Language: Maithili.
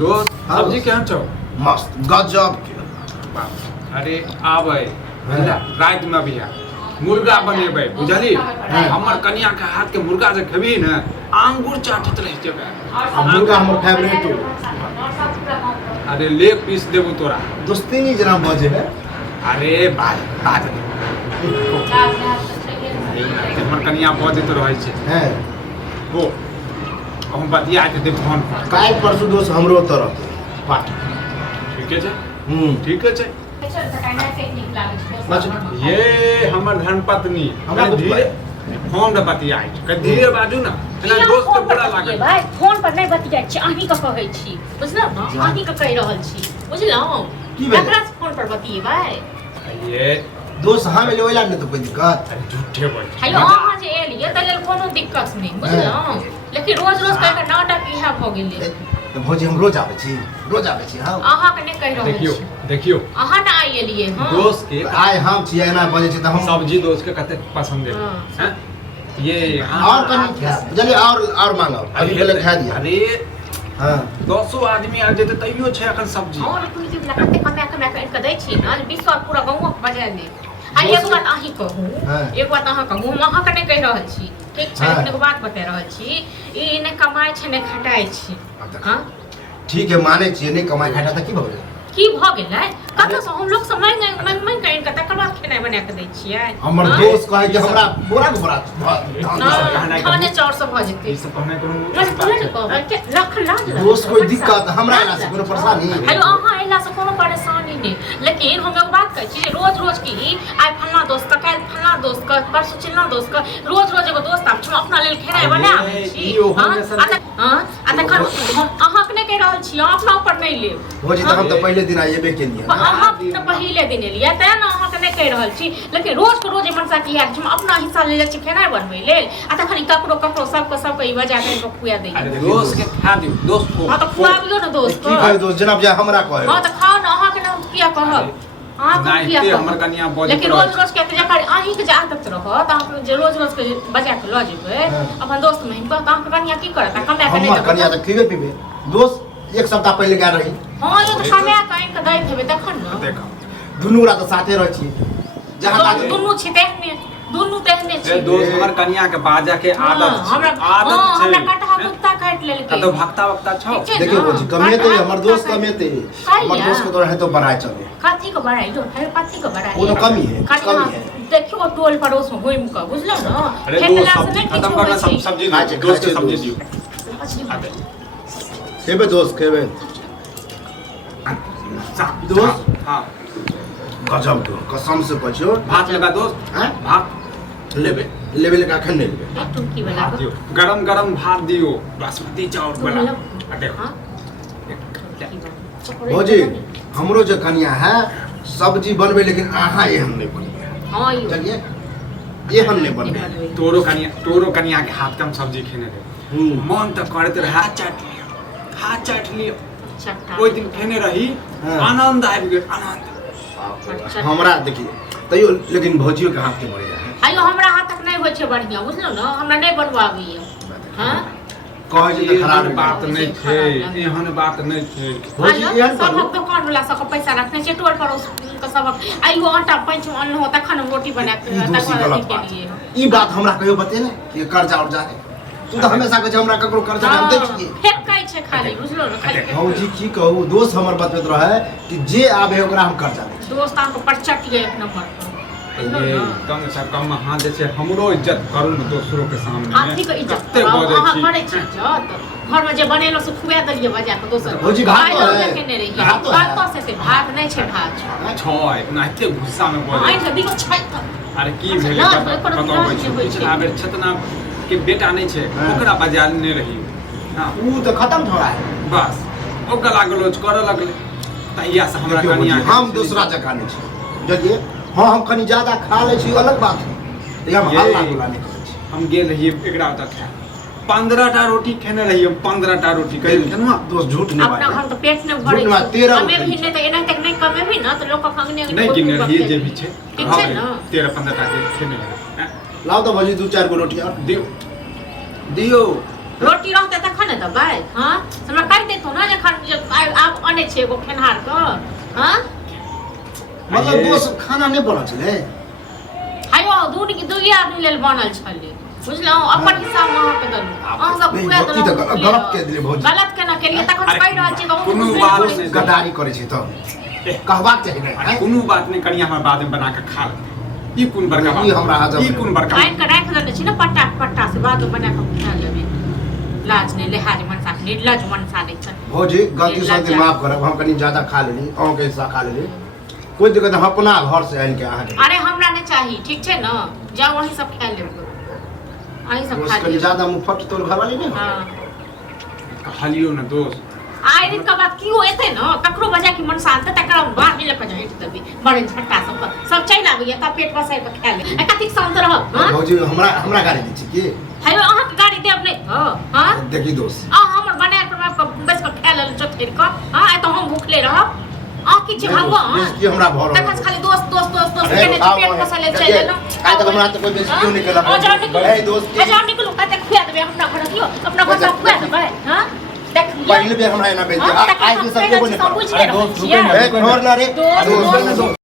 दोस्त सब्जी केहन छौ? मस्त गजब के। अरे आबै रात में भी मुर्गा बनेबै बुझली? हमर कन्या के हाथ के मुर्गा जे खेबी न आंगुर चाटत रह जेबै। मुर्गा हमर फेवरेट हो। अरे लेग पीस देबो तोरा। दोस्ती जना बजे है। अरे बाज हमर कन्या बजैत रहै छै। हैं वो हम बतिया के दे फोन पर। काल परसों दोस्त हमरो तरफ पार्टी। ठीके छै। ठीक छै। ये हमर धर्मपत्नी हमरा धीरे फोन पे बतियाइ छै। धीरे बाजू ना एना दोस्त के बुरा लागै भाई फोन पर नहीं बतियाइ छी, अहीं के कहै छी बुझलौ न? अहीं के कहि रहल छी बुझलौ? की भेलै? एकरा से फोन पर बतियेबै। ये दोस्त हम एले ओइला न तो कोई दिक्कत। अरे झूठे बोल। हेलो अहाँ जे एलियै त लेल कोनो दिक्कत नहीं बुझलौ? लेकिन रोज रोज कह के नाटक इहा भ गेलै। तो भौजी हम रोज आबै छी हम। अहाँ के नहीं कहि रहल देखियो छी। देखियो अहाँ न आई एलियै हां। दोस्त के आइ हम छियै एना बजे छी त हम सब्जी दोस्त के कते पसंद है हैं? ये और कनी चलिए और मांगो अभी पहले खा दिया। अरे हां 100 आदमी आ जेते तइयो छै अखन सब्जी। और कुल के कते कमे के दै छी न 20 पूरा गांव बजा ले। आ एक बात अहीं कहू, एक बात अहाँ कहू, हम अहाँ के नहीं कहि रहल छी ठीक छै? लेकिन एगो बात बता रहल छी ई ने कमाई छै ने खटाई छै। हां ठीक है माने छी नहीं कमाई खाटा त की भ गेलै? की भ गेलै? कतऽ से हम लोग सब नहीं कहि के तकर बाद खेनाइ बना के दै छियै। हमर दोस्त कहे कि हमरा बोरा खाने चाउर सब भ जेतै। ई सब कहने बस कोनो नहीं कहबै लख लाज लग। दोस्त कोई दिक्कत हमरा एला से कोनो परेशानी? हेलो अहाँ एला से कोनो परेशानी नहीं, लेकिन हम एगो बात कहै छी रोज रोज की आइ फल्ला दोस्त का काल्हि फल्ला दोस्त का परसों चिल्ला दोस्त का रोज रोज एगो दोस्त आबै छै अपना लेल खेनाइ बनाबै छी। हां आ तखन हम अहाँ के नहीं कहि रहल छी अपना ऊपर नहीं लेब। भौजी त हम त पहले दिन आइबे केलिए। अहाँ त पहिले दिन एलियै तै न अहाँ के नहीं कहि रहल छी। लेकिन रोज के रोज मनसा की यार हम अपना हिस्सा ले जाइ छी खेनाइ बनबै लेल आ तखन ककरो सबके ई वजह से खुआ दै। अरे दोस्त के खा दियो दोस्त को। हां त खुआबियो न दोस्त की कहै दोस्त जनाब जे हमरा कहे। हां त खाओ न अहाँ के नाम किया कहब? अहाँ के किया कहब? हमर कन्या बजे लेकिन रोज रोज के जकर अहीं के जे आदत रहत अहाँ जे रोज रोज के बजा के ल जेबै अपन दोस्त में त अहाँ के कन्या की करत? कमाय के नहीं हमर कन्या त खिबे पीबे। दोस्त एक सप्ताह पहले गया रही। हां ये त कमाय के आइन के दैत हेबै तखन न। देखो दुनू गोरा त साथे रहै छी। जहां दुनू छै तेहने दुनू तेहने छै। दोस्त हमर कन्या के बाजा के आदत छै। हमरा कटहा कुत्ता काट लेल के। तो भक्ता छौ। देखियो भौजी कमेते हमर दोस्त कमेते हमर दोस्त के तो रहे तो बड़ा चले। कथी के बड़ाई जो है कथी के बड़ाई? कोनो कमी है। देखियो टोल पड़ोस में घुम के बुझलो न? अरे दोस्त खत्म करना सब्जी दोस्त के सब्जी दियो। खेबे दोस्त खेबे। दोस्त हां गजब तो कसम से पछो भात लेबा दोस्त। हैं भात लेबे का खन लेबे। एक टुकी वाला भात दियो गरम गरम भात दियो बासमती चावल वाला। देखो भौजी हमरो जो कन्या है सब्जी बनबे लेकिन आहा एहन नहीं बनबे। हां यो चलिए एहन नहीं बनबे। तोरो कन्या के हाथ कम सब्जी खेने रे मन त करत रहे हाथ चाट लियो। ओइ दिन खेने रही आनंद आबि गेल आनंद। हमरा देखिए तैयो लेकिन भौजियो के हाथ के बढ़िया है। आइयो हमरा हाथ तक नहीं होय छै बढ़िया बुझलो न? हमरा नहीं बनवाबी है। हां कहै छै त खराब बात नहीं छै एहन बात नहीं छै। भौजी एहन सब करू दुकान वाला सब पैसा रखने छै टोल पड़ोस के सब आइयो आटा पंच अन्न हो तखन हम रोटी बना के ई दोषी गलत बात है। ई बात हमरा कहियो बते ने कि कर्जा उठ जाए। तू तो हमेशा कहे हमरा ककरो कर्जा हम दै छियै। फेकाई छै खाली बुझलो न? खाली भौजी की कहू दोस्त हमर बतबैत रहे कि जे आबे ओकरा हम कर्जा दै छी। दोस्त अहाँके परचट एक नंबर कम से कम अहाँ जे छै हमरो इज्जत करू न दोसरो के सामने। हाथी के इज्जत अहाँ करै छी इज्जत? घर में जे बनेलो से खुआ देलिए बजा के दोसर भौजी घाट तो है। केने रहिए बात से भात नहीं छै भात छ इतना एते गुस्सा में बोल। आइ के दियो छै त अरे की भेलै बताबै छी पिछला बेर छतना के बेटा नहीं छै ओकरा बजा लेने रही। हां ऊ तो खत्म थोड़ा है बस ओ गला गलोच करऽ लगले तहिया से हमरा कनिया हम दूसरा जगह नहीं छी। जलिए हां हम कनी ज्यादा खा ले छी अलग बात है। हम हल्ला गुला नहीं करै छी। हम गेल रहिए एकरा तक 15टा रोटी खेने रहिए 15टा रोटी कहिल केना दोस्त झूठ नहीं अपना बात घर तो पेट में भरे झूठ में 13 हमें भी नहीं तो एना तक नहीं कमे भी ना तो लोग खंगने नहीं गिने रहिए जे भी छै। ठीक छै न? 13-15टा के खेने रहिए। लाओ तो भौजी 2-4 गो रोटी और दियो रोटी रहते तखन न दबाई। हां हमरा कहि देतो ना जे छै एगो खेनहार क हां मतलब दोस्त खाना नहीं बनल छले हायो दुई आदमी लेल बनल छले बुझलौ अपन हिसाब में अहाँ के दलु अहाँ सब खुआ ई दलु तो गलत के दिले भौजी गलत केना केलिए तखन कहि रहल छी कोनो बात कहूँ नहीं। गद्दारी करे छी तो कहबाक चाहिए नहीं कोनो बात नहीं कनिया हमरा बाद में बना के खा ले ई कोन बड़का बात ई हमरा हजम ई कोन बड़का काइन के राख देने छी ना पट्टा पट्टा से बाद में बना के खा लेबे लाज नहीं लिहाज मनसा निर्लज मनसा नहीं छ भौजी गलती से के माफ करब हम कनी ज्यादा खा लेली अहों के हिस्सा खा लेली कोई दिक्कत हम अपना घर से आन के अहाँ के अरे हमरा नहीं चाहिए ठीक छै ना जाओ वही सब खा लेब वही सब खा कनी लेब ज्यादा मुफट तोर घर वाली नहीं हां कहलियो ना दोस्त आइ दिन के बाद कियो एते न ककरो बजा की मन शांत तकरा बाहर मिले के जाइत तभी बड़े झट्टा सब चल आबैया त पेट बसाइ के खा ले ए कथि शांत रह हां भौजी हमरा गाड़ी दै छी की हाय अहाँ के गाड़ी देब नहीं हां देखी दोस्त हमर बनायल पर बस के खा लेल चोथेर क हां ए त हम भूखले रहब की छै भगवान बेइज्जती हमरा भर तखन खाली दोस्त केने पेट बसाइ ले चल लेलो आ तो हमरा तो कोई बेइज्जती नहीं केला ए दोस्त ए जाओ निकलो कते खुआ देबे अपना घर कियो अपना घर खुआ देबे हां देख पहले भी हमरा एना बेइज्जती आज के सब को नहीं बुझ ले ए छोड़ ना रे दोस्त